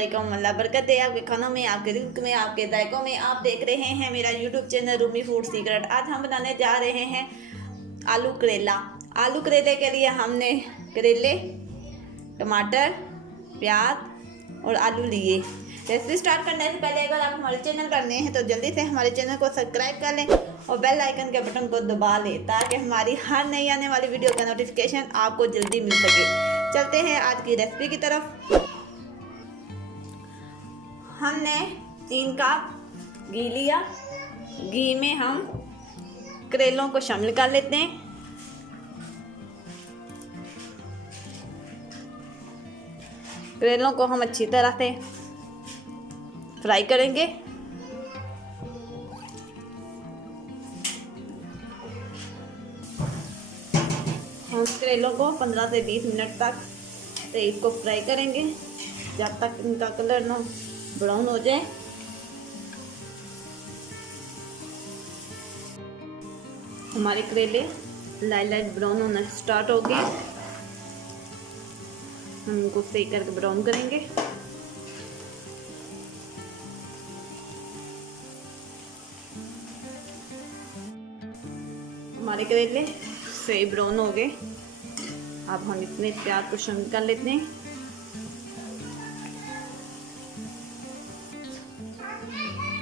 वालेकुम। अल्लाह बरकत दे आपके खानों में, आपके रिज़्क में, आपके जायकों में। आप देख रहे हैं मेरा YouTube channel Rumi food secret. आज हम बनाने जा रहे हैं आलू करेला। आलू करेले के लिए हमने करेले, टमाटर, प्याज और आलू लिए। रेसिपी स्टार्ट करने से पहले अगर आप हमारे चैनल पर नए हैं तो जल्दी से हमारे चैनल को सब्सक्राइब कर लें और बेल आइकन के बटन को दबा लें ताकि हमारी हर नई आने वाली वीडियो का नोटिफिकेशन आपको जल्दी मिल सके। चलते हैं आज की रेसिपी की तरफ। हमने 3 कप घी लिया। घी में हम करेलों को शामिल कर लेते हैं। करेलों को हम अच्छी तरह से फ्राई करेंगे। हम करेलों को 15 से 20 मिनट तक तेल को फ्राई करेंगे जब तक इनका कलर ना ब्राउन हो जाए। हमारे करेले लाइट लाइट ब्राउन होना स्टार्ट हो गए। हम इनको फ्राई करके ब्राउन करेंगे। हमारे करेले फ्राई ब्राउन हो गए। अब हम इसमें प्याज को शामिल कर लेते हैं।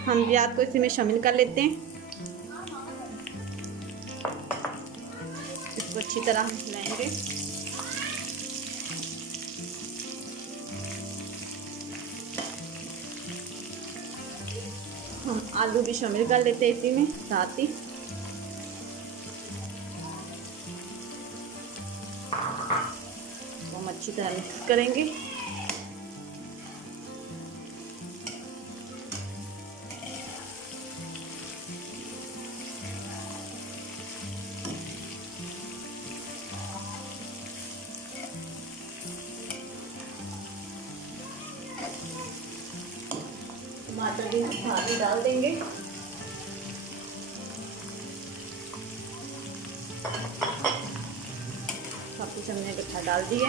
हम प्याज को इसी में शामिल कर लेते हैं। इसको अच्छी तरह मिलाएंगे। हम आलू भी शामिल कर लेते हैं इसी में साथ ही। हम अच्छी तरह मिक्स करेंगे। टमाटर भी हम साथ ही डाल देंगे। सब कुछ हमने इकट्ठा डाल दिया।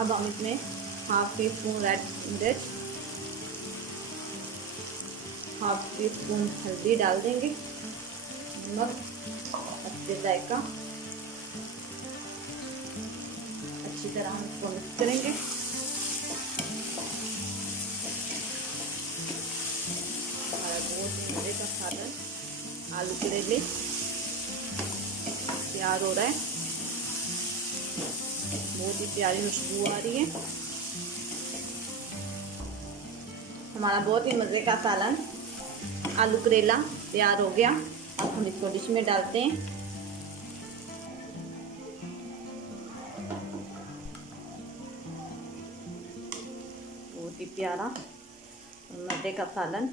अब हम इसमें हाफ टी स्पून रेड मिर्च, हाफ टी स्पून हल्दी डाल देंगे, नमक, अच्छे जायका। अच्छी तरह हम इसको मिक्स करेंगे। हमारा बहुत ही मजे का सालन आलू करेले तैयार हो रहा है। बहुत ही प्यारी खुशबू आ रही है। हमारा बहुत ही मजे का सालन आलू करेला तैयार हो गया। अब हम इसको डिश में डालते हैं। बहुत ही प्यारा मजे का सालन